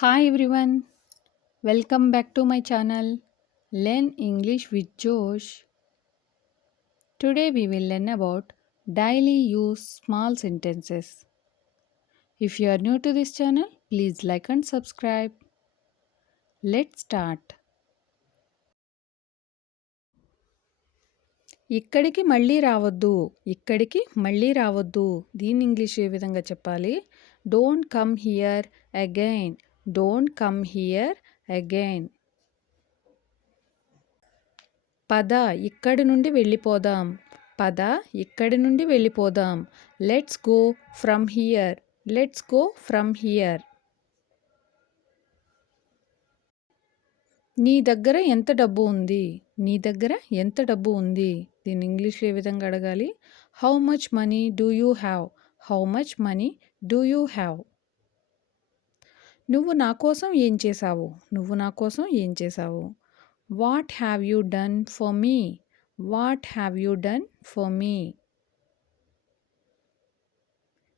Hi everyone, welcome back to my channel Learn English with Josh. Today we will learn about daily use small sentences. If you are new to this channel, please like and subscribe. Let's start. ఇక్కడికి మళ్ళీ రావద్దు. ఇక్కడికి మళ్ళీ రావద్దు. దీన్ని English ఏ విధంగా చెప్పాలి? Don't come here again. Don't come here again. పద ఇక్కడి నుండి వెళ్ళిపోదాం. పద ఇక్కడి నుండి వెళ్ళిపోదాం. Let's go from here. Let's go from here. నీ దగ్గర ఎంత డబ్బు ఉంది? నీ దగ్గర ఎంత డబ్బు ఉంది? దీన్ని ఇంగ్లీష్లో ఏ విధంగా అడగాలి? How much money do you have? How much money do you have? నువ్వు నా కోసం ఏం చేశావు? నువ్వు నా కోసం ఏం చేశావు? What have you done for me? What have you done for me?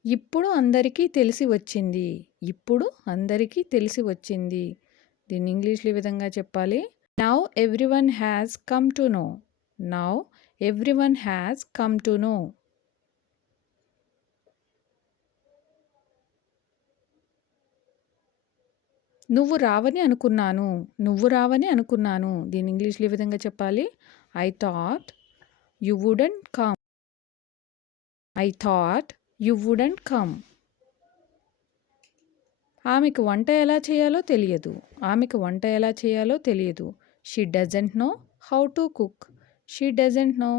ఇప్పుడు అందరికీ తెలిసి వచ్చింది. ఇప్పుడు అందరికీ తెలిసి వచ్చింది. దీన్ని ఇంగ్లీష్లో ఈ విధంగా చెప్పాలి? Now everyone has come to know. Now everyone has come to know. నువ్వు రావని అనుకున్నాను. నువ్వు రావని అనుకున్నాను. దీన్ని ఇంగ్లీష్లో ఈ విధంగా చెప్పాలి? I thought you wouldn't come. I thought you wouldn't come. ఆమెకు వంట ఎలా చేయాలో తెలియదు. ఆమెకు వంట ఎలా చేయాలో తెలియదు. She doesn't know how to cook. She doesn't know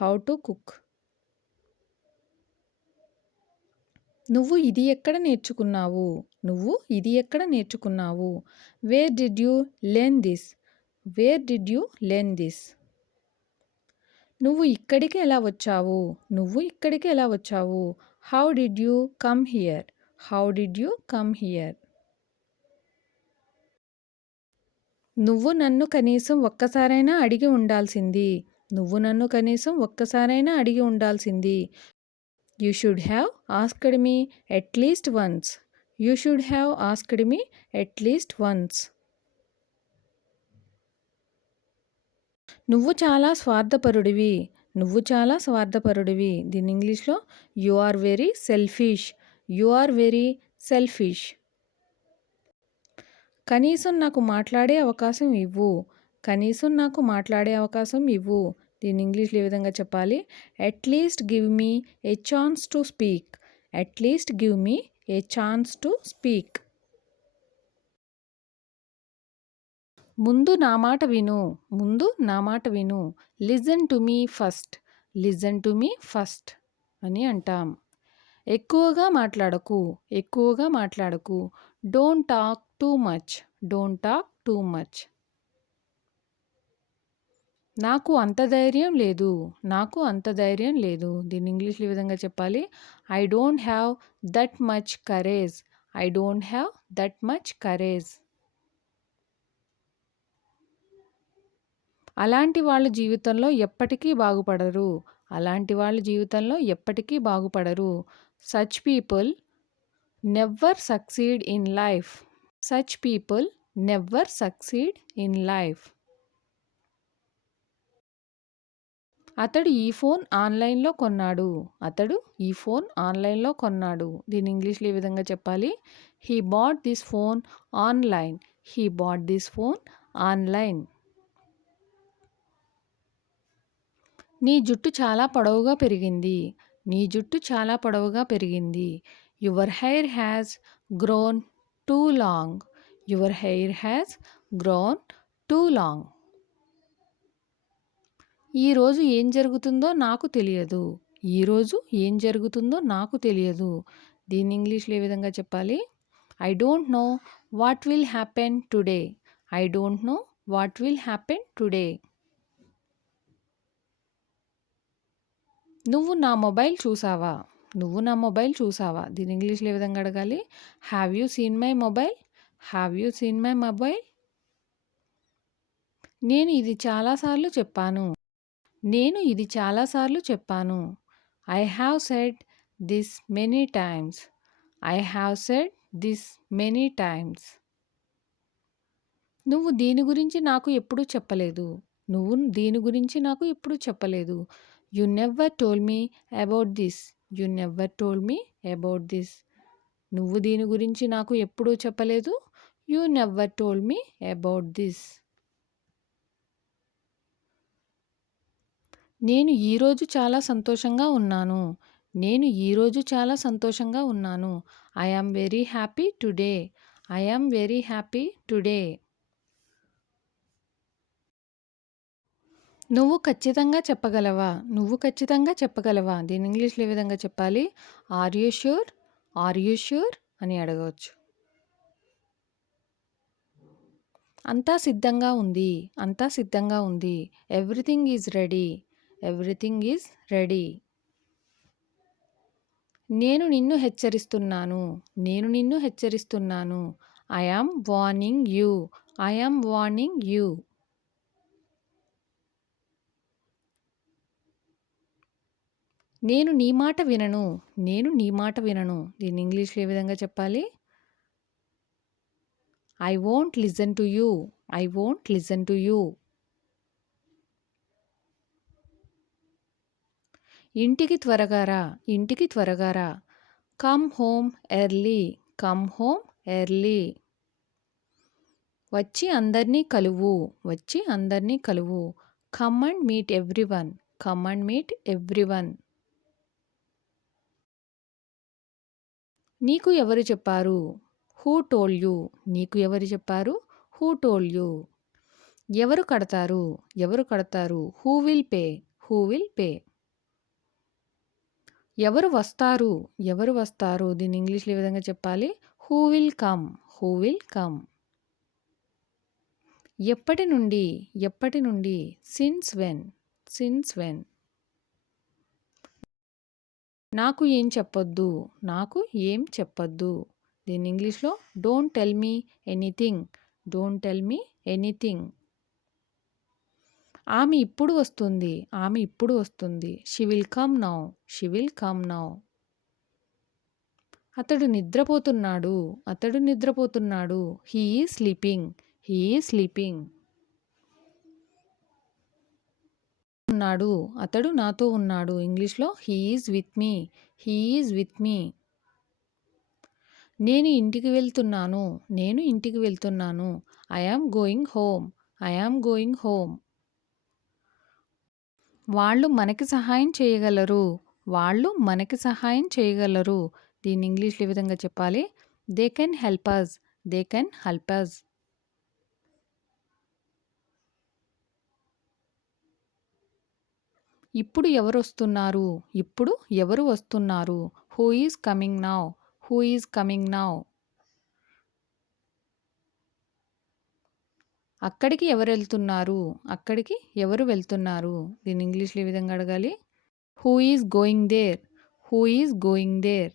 how to cook. నువ్వు ఇది ఎక్కడ నేర్చుకున్నావు? నువ్వు ఇది ఎక్కడ నేర్చుకున్నావు? Where did you learn this? Where did you learn this? నువ్వు ఇక్కడికి ఎలా వచ్చావు? నువ్వు ఇక్కడికి ఎలా వచ్చావు? How did you come here? How did you come here? నువ్వు నన్ను కనీసం ఒక్కసారైనా అడిగి ఉండాల్సింది. నువ్వు నన్ను కనీసం ఒక్కసారైనా అడిగి ఉండాల్సింది. You should have asked me at least once. You should have asked me at least once. నువ్వు చాలా స్వార్థపరుడివి. నువ్వు చాలా స్వార్థపరుడివి. దీన్ని ఇంగ్లీష్లో you are very selfish. You are very selfish. కనీసం నాకు మాట్లాడే అవకాశం ఇవ్వు. కనీసం నాకు మాట్లాడే అవకాశం ఇవ్వు. దీన్ని ఇంగ్లీష్లో ఏ విధంగా చెప్పాలి? At least give me A chance to speak. At least give me A chance to speak. ముందు నా మాట విను. ముందు నా మాట విను. Listen to me first. Listen to me first అని అంటాం. ఎక్కువగా మాట్లాడకు. ఎక్కువగా మాట్లాడకు. Don't talk too much. Don't talk too much. నాకు అంత ధైర్యం లేదు. నాకు అంత ధైర్యం లేదు. దీన్ని ఇంగ్లీష్లో ఈ విధంగా చెప్పాలి? I don't have that much courage. I don't have that much courage. అలాంటి వాళ్ళ జీవితంలో ఎప్పటికీ బాగుపడరు. అలాంటి వాళ్ళ జీవితంలో ఎప్పటికీ బాగుపడరు. Such people never succeed in life. Such people never succeed in life. అతడు ఈ ఫోన్ ఆన్లైన్లో కొన్నాడు. అతడు ఈ ఫోన్ ఆన్లైన్లో కొన్నాడు. దీన్ని ఇంగ్లీష్లో ఈ విధంగా చెప్పాలి? He bought this phone online. He bought this phone online. నీ జుట్టు చాలా పొడవుగా పెరిగింది. నీ జుట్టు చాలా పొడవుగా పెరిగింది. Your hair has grown two long. Your hair has grown two long. ఈరోజు ఏం జరుగుతుందో నాకు తెలియదు. ఈరోజు ఏం జరుగుతుందో నాకు తెలియదు. దీన్ని ఇంగ్లీష్లో ఏ విధంగా చెప్పాలి? I don't know what will happen today. I don't know what will happen today. నువ్వు నా మొబైల్ చూసావా? నువ్వు నా మొబైల్ చూసావా? దీన్ని ఇంగ్లీష్లో ఏ విధంగా అడగాలి? Have you seen my mobile? Have you seen my mobile? నేను ఇది చాలాసార్లు చెప్పాను. నేను ఇది చాలాసార్లు చెప్పాను. I have said this many times. I have said this many times. నువ్వు దీని గురించి నాకు ఎప్పుడూ చెప్పలేదు. నువ్వు దీని గురించి నాకు ఎప్పుడూ చెప్పలేదు. You never told me about this. You never told me about this. నువ్వు దీని గురించి నాకు ఎప్పుడూ చెప్పలేదు. You never told me about this. నేను ఈరోజు చాలా సంతోషంగా ఉన్నాను. నేను ఈరోజు చాలా సంతోషంగా ఉన్నాను. I am very happy today. I am very happy today. నువ్వు ఖచ్చితంగా చెప్పగలవా? నువ్వు ఖచ్చితంగా చెప్పగలవా? దీన్ని ఇంగ్లీష్‌లో ఏ విధంగా చెప్పాలి? Are you sure? Are you sure? అని అడగవచ్చు. అంతా సిద్ధంగా ఉంది. అంతా సిద్ధంగా ఉంది. Everything is ready. Everything is ready. నేను నిన్ను హెచ్చరిస్తున్నాను. నేను నిన్ను హెచ్చరిస్తున్నాను. I am warning you. I am warning you. నేను నీ మాట వినను. నేను నీ మాట వినను. దీన్ని ఇంగ్లీష్‌లో ఏ విధంగా చెప్పాలి? I won't listen to you. I won't listen to you. ఇంటికి త్వరగా రా. ఇంటికి త్వరగా రా. Come home early. Come home early. వచ్చి అందరినీ కలువు. వచ్చి అందరినీ కలువు. Come and meet everyone. Come and meet everyone. నీకు ఎవరు చెప్పారు? Who told you. నీకు ఎవరు చెప్పారు? Who told you. ఎవరు కడతారు? ఎవరు కడతారు? Who will pay. Who will pay. ఎవరు వస్తారు? ఎవరు వస్తారు? దీన్ని ఇంగ్లీష్‌లో ఏ విధంగా చెప్పాలి? Who will come. Who will come. ఎప్పటి నుండి? ఎప్పటి నుండి? Since when. Since when. నాకు ఏం చెప్పొద్దు. నాకు ఏం చెప్పొద్దు. దీన్ని ఇంగ్లీష్‌లో don't tell me anything. Don't tell me anything. ఆమె ఇప్పుడు వస్తుంది. ఆమె ఇప్పుడు వస్తుంది. She will come now. She will come now. అతడు నిద్రపోతున్నాడు. అతడు నిద్రపోతున్నాడు. He is sleeping. He is sleeping. ఉన్నాడు. అతడు నాతో ఉన్నాడు. ఇంగ్లీష్‌లో he is with me. He is with me. నేను ఇంటికి వెళ్తున్నాను. నేను ఇంటికి వెళ్తున్నాను. I am going home. I am going home. వాళ్ళు మనకి సహాయం చేయగలరు. వాళ్ళు మనకి సహాయం చేయగలరు. దీన్ని ఇంగ్లీష్‌లో ఏ విధంగా చెప్పాలి? They can help us. They can help us. ఇప్పుడు ఎవరొస్తున్నారు? ఇప్పుడు ఎవరు వస్తున్నారు? Who is coming now. Who is coming now. అక్కడికి ఎవరెళ్తున్నారు? అక్కడికి ఎవరు వెళ్తున్నారు? దీన్ని ఇంగ్లీష్‌లో ఏ విధంగా అడగాలి? Who is going there. Who is going there.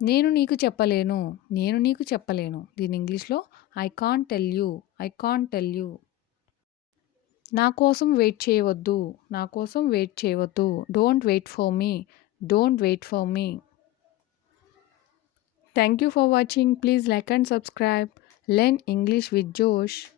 నేను నీకు చెప్పలేను. నేను నీకు చెప్పలేను. దీన్ని ఇంగ్లీష్‌లో I can't tell you. I can't tell you. నా కోసం వెయిట్ చేయవద్దు. నా కోసం వెయిట్ చేయవద్దు. Don't wait for me. Don't wait for me. Thank you for watching. Please like and subscribe. Learn English with Josh.